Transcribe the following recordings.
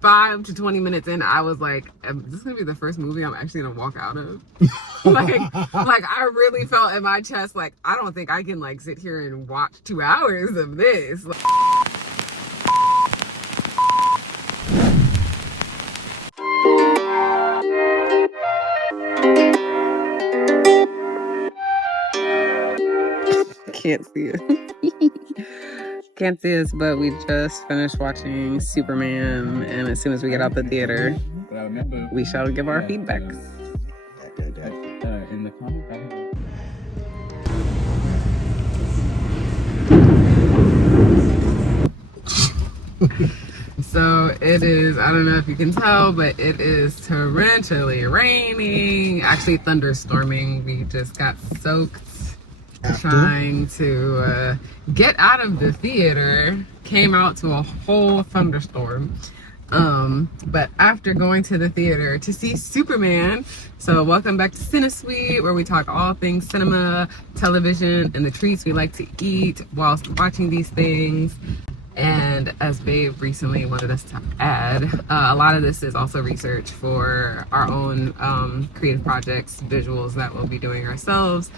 5 to 20 minutes in, I was like, this is gonna be the first movie I'm actually gonna walk out of. like I really felt in my chest, like, I don't think I can like sit here and watch 2 hours of this. Like, can't see it. Can't see us, but we just finished watching Superman, and as soon as we get out the theater, we shall give our feedbacks. In the comments, So it is, I don't know if you can tell, but it is torrentially raining, actually thunderstorming. We just got soaked trying to get out of the theater, came out to a whole thunderstorm. But after going to the theater to see Superman, so welcome back to CineSuite, where we talk all things cinema, television, and the treats we like to eat whilst watching these things. And as Babe recently wanted us to add, a lot of this is also research for our own creative projects, visuals that we'll be doing ourselves,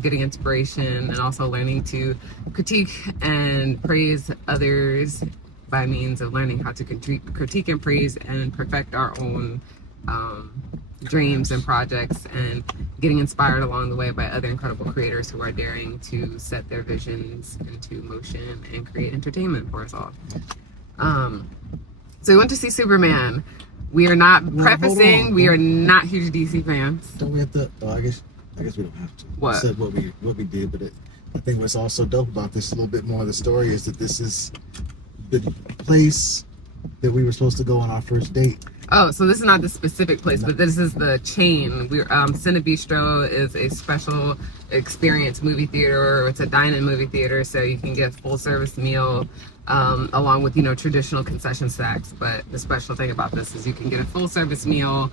getting inspiration, and also learning to critique and praise others by means of learning how to critique and praise and perfect our own dreams and projects, and getting inspired along the way by other incredible creators who are daring to set their visions into motion and create entertainment for us all. So we went to see Superman. We are not prefacing, we are not huge DC fans. Don't we have to? Oh, I guess we don't have to. What? We said what we did, but I think what's also dope about this, a little bit more of the story, is that this is the place that we were supposed to go on our first date. Oh, so this is not the specific place, but this is the chain. Cine Bistro is a special experience movie theater. It's a dine-in movie theater, so you can get full service meal along with, traditional concession snacks. But the special thing about this is you can get a full service meal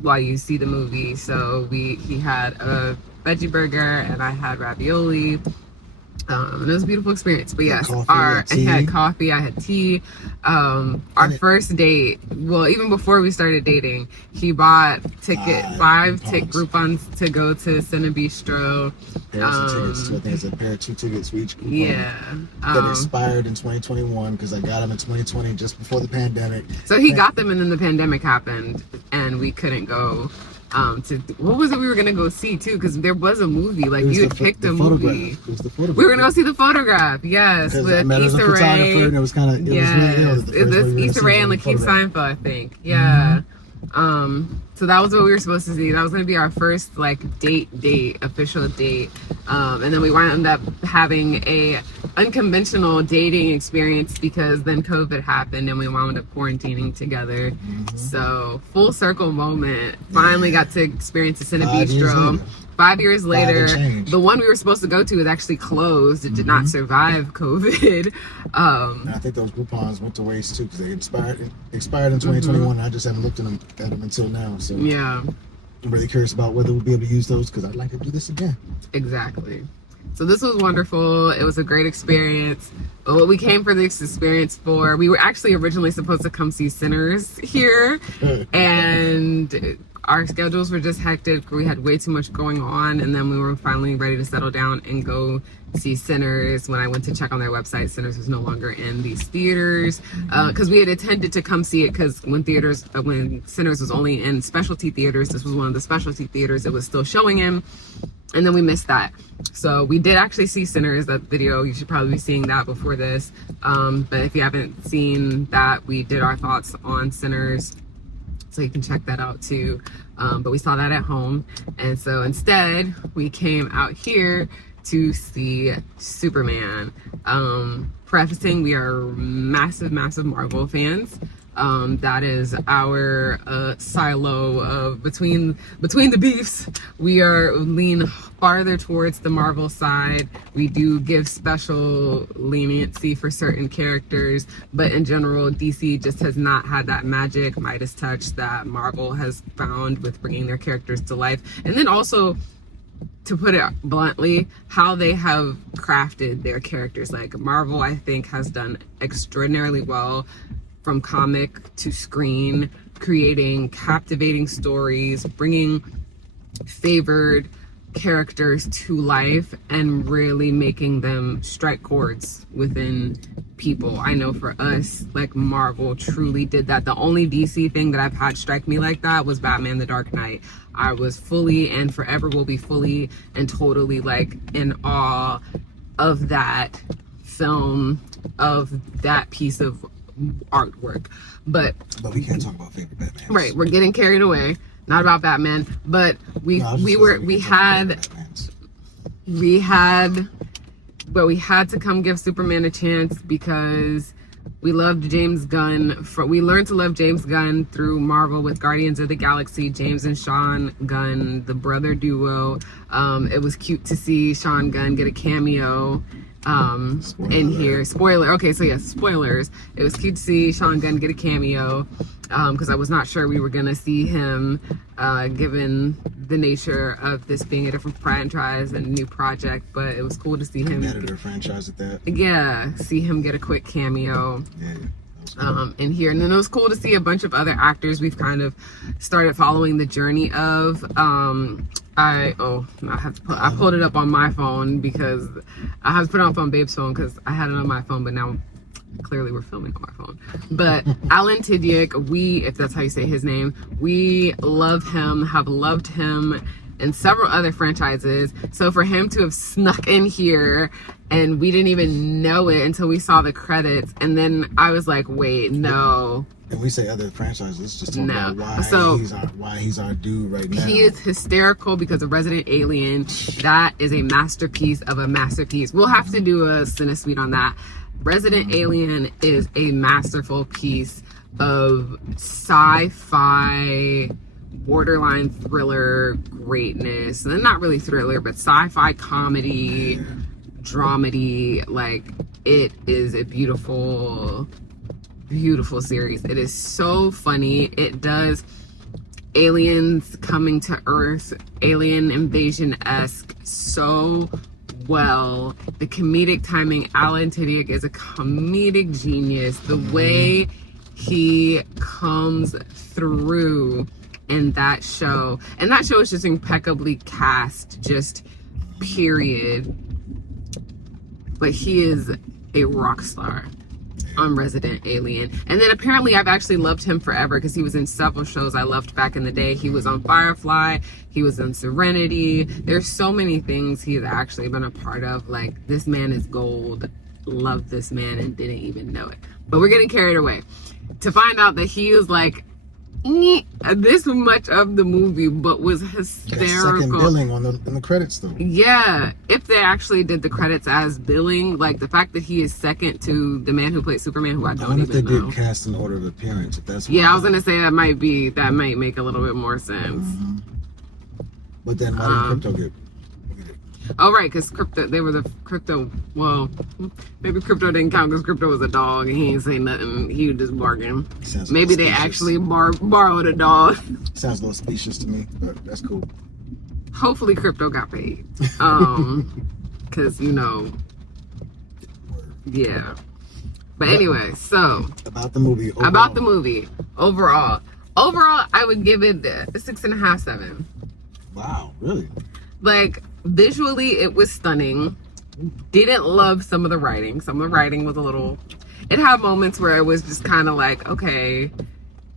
while you see the movie. So he had a veggie burger and I had ravioli. And it was a beautiful experience. But yes, I had coffee, I had tea. Our first date, well, even before we started dating, he bought five Groupons to go to Cine Bistro. Tickets, so I think it's a pair of 2 tickets for each Groupon. Yeah. That expired in 2021 because I got them in 2020 just before the pandemic. So he got them and then the pandemic happened and we couldn't go. What was it we were gonna go see too? Because there was a movie, like you had picked a movie. It was the Photograph. We were gonna go see The Photograph, yes, with I met Issa Rae. And it was kind of Issa Rae and Lakeith Seinfeld, I think. Yeah. So that was what we were supposed to see. That was gonna be our first like official date. And then we wound up having a unconventional dating experience because then COVID happened and we wound up quarantining together. So full circle moment. Finally got to experience the Cine Bistro. 5 years later, the one we were supposed to go to is actually closed. It did not survive COVID. And I think those Groupons went to waste too because they expired in 2021. And I just haven't looked at them until now. So yeah, I'm really curious about whether we'll be able to use those because I'd like to do this again. Exactly. So this was wonderful. It was a great experience. But what we came for this experience for, we were actually originally supposed to come see Sinners here, and our schedules were just hectic. We had way too much going on, and then we were finally ready to settle down and go see Sinners. When I went to check on their website, Sinners was no longer in these theaters because we had intended to come see it because when Sinners was only in specialty theaters, this was one of the specialty theaters it was still showing in, and then we missed that. So we did actually see Sinners, that video. You should probably be seeing that before this, but if you haven't seen that, we did our thoughts on Sinners, so you can check that out too. But we saw that at home, and so instead we came out here to see Superman. Prefacing, we are massive Marvel fans. That is our silo of between the beefs. We lean farther towards the Marvel side. We do give special leniency for certain characters, but in general, DC just has not had that magic Midas touch that Marvel has found with bringing their characters to life. And then also, to put it bluntly, how they have crafted their characters. Like Marvel, I think, has done extraordinarily well from comic to screen, creating captivating stories, bringing favored characters to life, and really making them strike chords within people. I know for us, like, Marvel truly did that. The only DC thing that I've had strike me like that was Batman the Dark Knight. I was fully and forever will be fully and totally, like, in awe of that film, of that piece of artwork. But we can't talk about favorite Batman. Right, we're getting carried away. Not about Batman, but we had we had to come give Superman a chance because we loved James Gunn. We learned to love James Gunn through Marvel with Guardians of the Galaxy. James and Sean Gunn, the brother duo. It was cute to see Sean Gunn get a cameo in here. Spoiler. Okay, so yes, spoilers. It was cute to see Sean Gunn get a cameo because I was not sure we were gonna see him, given the nature of this being a different franchise and a new project. But it was cool to see him. Editor franchise at that. Yeah, see him get a quick cameo. Yeah. Cool. In here. And then it was cool to see a bunch of other actors we've kind of started following the journey of. I pulled it up on my phone because I have to put it up on Babe's phone because I had it on my phone, but now clearly we're filming on my phone. But Alan Tudyk, if that's how you say his name, we love him, have loved him in several other franchises. So for him to have snuck in here and we didn't even know it until we saw the credits, and then I was like, wait, no. And we say other franchises, let's just talk about why he's our dude right now. He is hysterical because of Resident Alien. That is a masterpiece of a masterpiece. We'll have to do a Cinesuite on that. Resident Alien is a masterful piece of sci-fi, borderline thriller greatness. And not really thriller, but sci-fi comedy, dramedy. Like, it is a beautiful series. It is so funny. It does aliens coming to Earth, alien invasion-esque so well. The comedic timing, Alan Tudyk is a comedic genius. The way he comes through in that show, and that show is just impeccably cast, just period. But he is a rock star on Resident Alien. And then apparently I've actually loved him forever because he was in several shows I loved back in the day. He was on Firefly, he was in Serenity. There's so many things he's actually been a part of. Like, this man is gold. Loved this man and didn't even know it. But we're getting carried away to find out that he was like this much of the movie, but was hysterical. Second billing in the credits though. Yeah, if they actually did the credits as billing, like the fact that he is second to the man who played Superman, who I don't even know. If they did cast in order of appearance, if that's I was gonna say that might make a little bit more sense. Mm-hmm. But then why did Crypto get? Oh right, because Crypto. Well, maybe Crypto didn't count because Crypto was a dog and he ain't say nothing. He was just barking. Maybe they actually borrowed a dog. Sounds a little specious to me, but that's cool. Hopefully Crypto got paid. Because yeah. But anyway, so about the movie. Overall, I would give it a 6.5, 7. Wow, really? Like, visually, it was stunning. Didn't love some of the writing. Some of the writing was a little... It had moments where it was just kind of like, okay,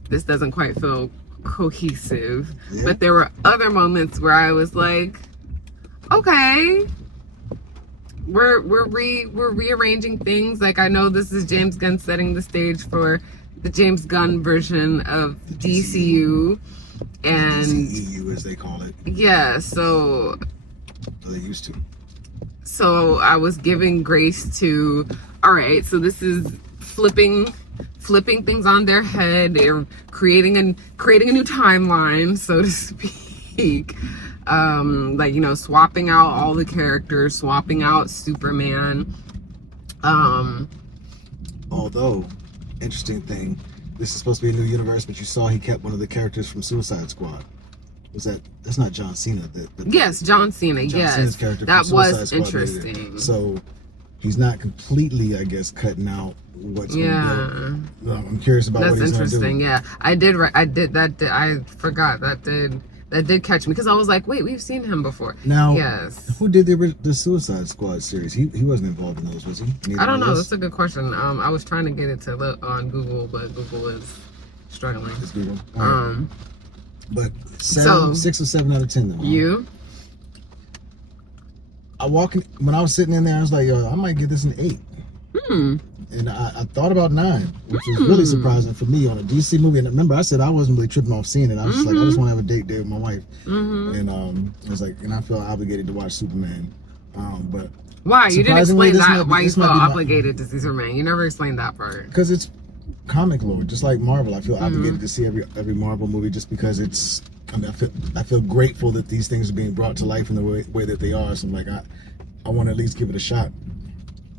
this doesn't quite feel cohesive. Yeah. But there were other moments where I was like, okay, we're rearranging things. Like, I know this is James Gunn setting the stage for the James Gunn version of DCU. And DCEU, as they call it. Yeah, so they used to. So I was giving grace to, all right, so this is flipping things on their head. They're creating a new timeline, so to speak. Like, swapping out all the characters, swapping out Superman. Although, interesting thing, this is supposed to be a new universe, but you saw he kept one of the characters from Suicide Squad. That's not John Cena? Yes, John Cena. Yes, Cena's character that from was Suicide Squad interesting. So he's not completely, I guess, cutting out what's Yeah. I'm curious about That's what he's going to do. interesting. Yeah, I forgot that did catch me because I was like, wait, we've seen him before. Now, Yes. who did the Suicide Squad series? He wasn't involved in those, was he? Neither I don't know. was? That's a good question. I was trying to get it to look on Google, but Google is struggling. It's Google. All right. But 6 or 7 out of 10 though. Huh? You? When I was sitting in there, I was like, yo, I might give this an 8. And I thought about 9, which was really surprising for me on a DC movie. And remember, I said I wasn't really tripping off seeing it. I was just like, I just want to have a date there with my wife. And I was like, and I felt obligated to watch Superman. But why? You didn't explain that. Why you felt be obligated to see Superman? You never explained that part. Because it's comic lore, just like Marvel. I feel obligated to see every Marvel movie just because it's. I mean, I feel grateful that these things are being brought to life in the way that they are. So I'm like, I want to at least give it a shot.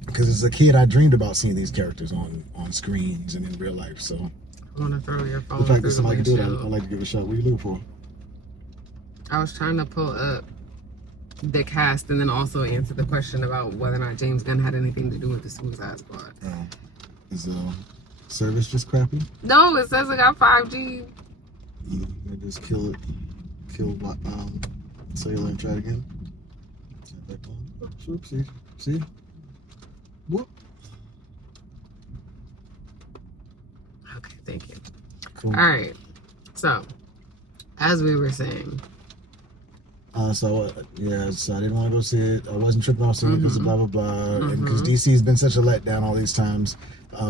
Because as a kid, I dreamed about seeing these characters on screens and in real life. So I want to throw your phone. the fact that through somebody the can do it, windshield. I'd like to give it a shot. What are you looking for? I was trying to pull up the cast and then also answer the question about whether or not James Gunn had anything to do with the Suicide Squad. Is service just crappy? No, it says it got 5G. They just kill cellular and try it again. Back on. Oopsie. See? Whoop. Okay, thank you. Cool. All right. So, as we were saying. So I didn't want to go see it. I wasn't tripping off seeing it because of blah, blah, blah. And because DC's been such a letdown all these times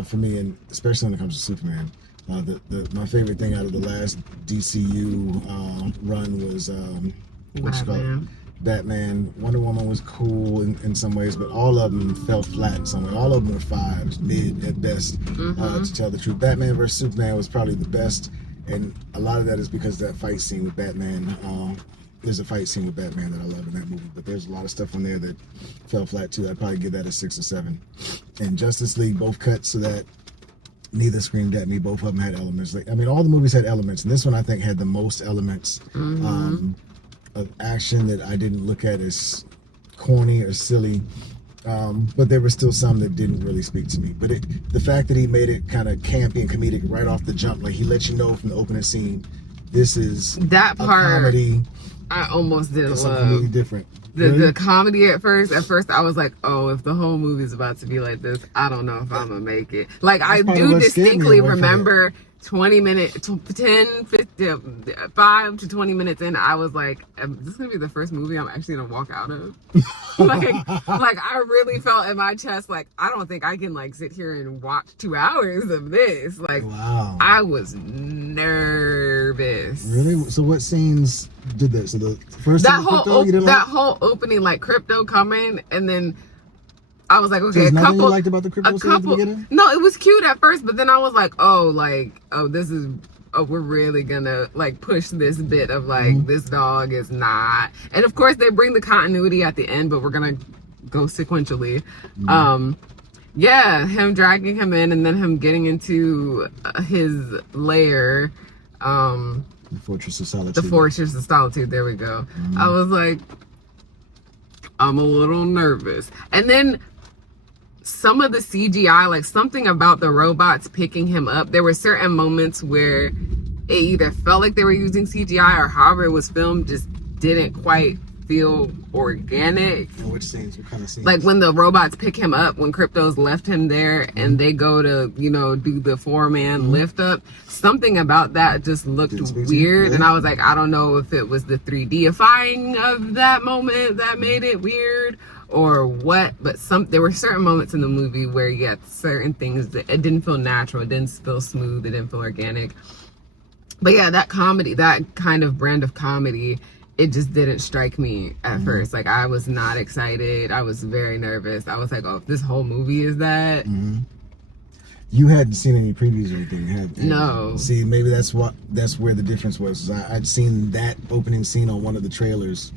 for me, and especially when it comes to Superman. My favorite thing out of the last DCU run was Batman. Wonder Woman was cool in some ways, but all of them fell flat in some way. All of them were 5s, mid at best, to tell the truth. Batman vs. Superman was probably the best, and a lot of that is because that fight scene with Batman. There's a fight scene with Batman that I love in that movie, but there's a lot of stuff in there that fell flat too. I'd probably give that a 6 or 7. And Justice League both cut so that neither screamed at me. Both of them had elements. All the movies had elements, and this one I think had the most elements of action that I didn't look at as corny or silly. But there were still some that didn't really speak to me. But the fact that he made it kind of campy and comedic right off the jump, like he let you know from the opening scene, this is that part. A comedy. I almost didn't love. Something completely different. The comedy at first I was like, oh, if the whole movie's about to be like this, I don't know if I'm gonna make it. Like, I do distinctly remember 20 minutes, 10, 15, 5 to 20 minutes in, I was like, this is gonna be the first movie I'm actually gonna walk out of. like I really felt in my chest, like, I don't think I can like sit here and watch 2 hours of this. Like, wow. I was nervous. Really? So what scenes did that? So the first that whole opening, like crypto coming, and then I was like, okay, so a couple. You liked about the crypto scene at the beginning? No, it was cute at first, but then I was like, we're really gonna like push this bit of like this dog is not. And of course, they bring the continuity at the end, but we're gonna go sequentially. Yeah, him dragging him in, and then him getting into his lair. The Fortress of Solitude. The Fortress of Solitude. There we go. I was like, I'm a little nervous. And then some of the CGI, like something about the robots picking him up, there were certain moments where it either felt like they were using CGI or however it was filmed just didn't quite feel organic. And which scenes? What kind of scenes? Like when the robots pick him up, when Crypto's left him there and they go to, do the 4-man lift up, something about that just looked weird. And I was like, I don't know if it was the 3D-ifying of that moment that made it weird or what, but there were certain moments in the movie where certain things that it didn't feel natural, it didn't feel smooth, it didn't feel organic. But yeah, that comedy, that kind of brand of comedy, it just didn't strike me at first. Like, I was not excited. I was very nervous. I was like, oh, if this whole movie is that. You hadn't seen any previews or anything, had you? No. See, maybe that's where the difference was. I'd seen that opening scene on one of the trailers.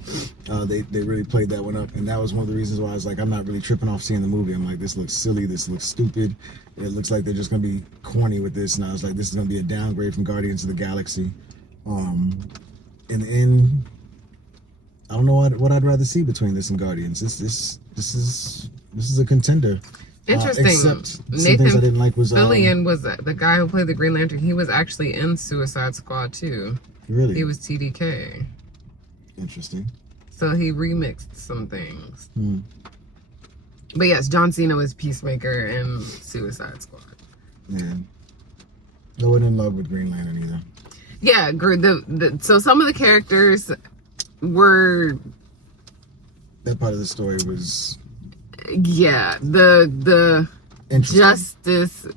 They really played that one up, and that was one of the reasons why I was like, I'm not really tripping off seeing the movie. I'm like, this looks silly. This looks stupid. It looks like they're just going to be corny with this. And I was like, this is going to be a downgrade from Guardians of the Galaxy. In the end, I don't know what I'd rather see between this and Guardians. This is this is a contender. Interesting. Except some Nathan things I didn't like was Fillion was the guy who played the Green Lantern. He was actually in Suicide Squad too. really He was TDK. interesting. So he remixed some things. Hmm. But yes, John Cena was Peacemaker in Suicide Squad. Yeah. I wasn't in love with Green Lantern either. Yeah, so some of the characters were, That part of the story was yeah, the interesting. Justice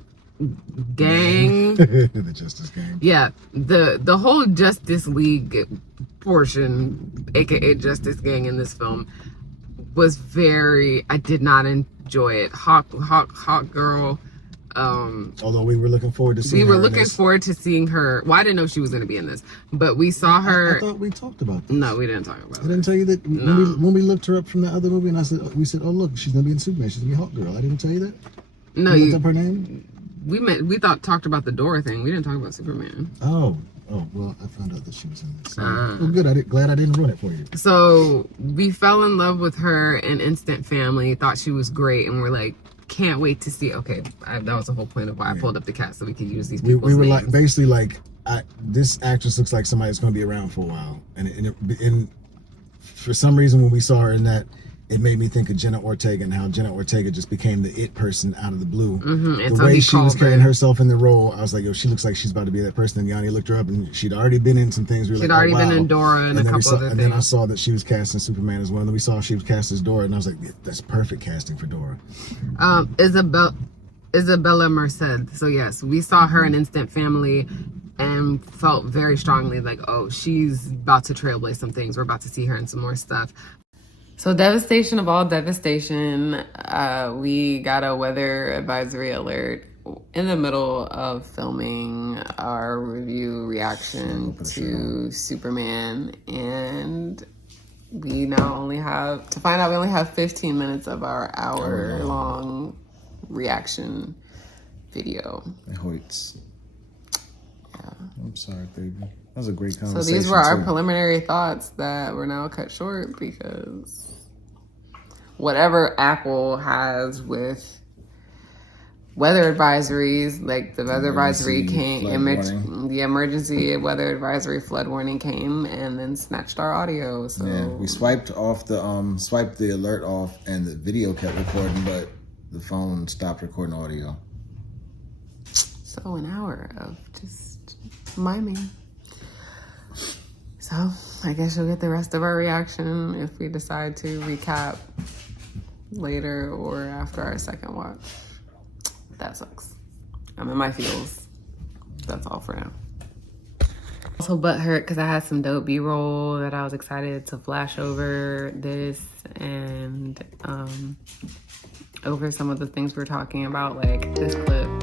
Gang. The Justice Gang. Yeah, the whole Justice League portion, aka Justice Gang, in this film was I did not enjoy it. Hawk Girl. Although we were looking forward to seeing We were her in looking this. forward to seeing her. Well, I didn't know she was going to be in this, but we saw her. I thought we talked about this. No, we didn't talk about I it. didn't tell you that No. when we looked her up from the other movie, and we said, oh look, she's gonna be in Superman. She's gonna be Hawk Girl. I didn't tell you that. No, You looked up her name. we talked about the Dora thing. We didn't talk about Superman. Oh, well, I found out that she was in this. So, Uh. good. Glad I didn't ruin it for you. So we fell in love with her in Instant Family. Thought she was great, and we're like, can't wait to see. Okay, that was the whole point of why I pulled up the cast so we could use these We people's were names. like basically like this actress looks like somebody that's going to be around for a while, and for some reason when we saw her in that, it made me think of Jenna Ortega and how Jenna Ortega just became the it person out of the blue. And The so way he she was called carrying her. herself in the role, I was like, yo, she looks like she's about to be that person. And Yanni looked her up, and she'd already been in some things. We were She'd like, already oh, been wow. in Dora and a then we couple saw, other and then I things. saw that she was cast in Superman as well. And then we saw she was cast as Dora, and I was like, yeah, that's perfect casting for Dora. Isabella Merced. So yes, we saw her in Instant Family and felt very strongly like, oh, she's about to trailblaze some things. We're about to see her in some more stuff. So devastation of all devastation. We got a weather advisory alert in the middle of filming our review reaction to Superman, and we now only have to find out we only have 15 minutes of our hour-long reaction video. It hurts. Yeah. I'm sorry, baby. That was a great So conversation. these were our too. preliminary thoughts that were now cut short because whatever Apple has with weather advisories, like the weather advisory Emergency, the emergency weather advisory flood warning came and then snatched our audio. So Yeah, we swiped the alert off, and the video kept recording, but the phone stopped recording audio. So an hour of just miming. So I guess you'll get the rest of our reaction if we decide to recap later or after our second watch. That sucks. I'm in my feels. That's all for now. Also butthurt because I had some dope B-roll that I was excited to flash over this and over some of the things we're talking about, like this clip.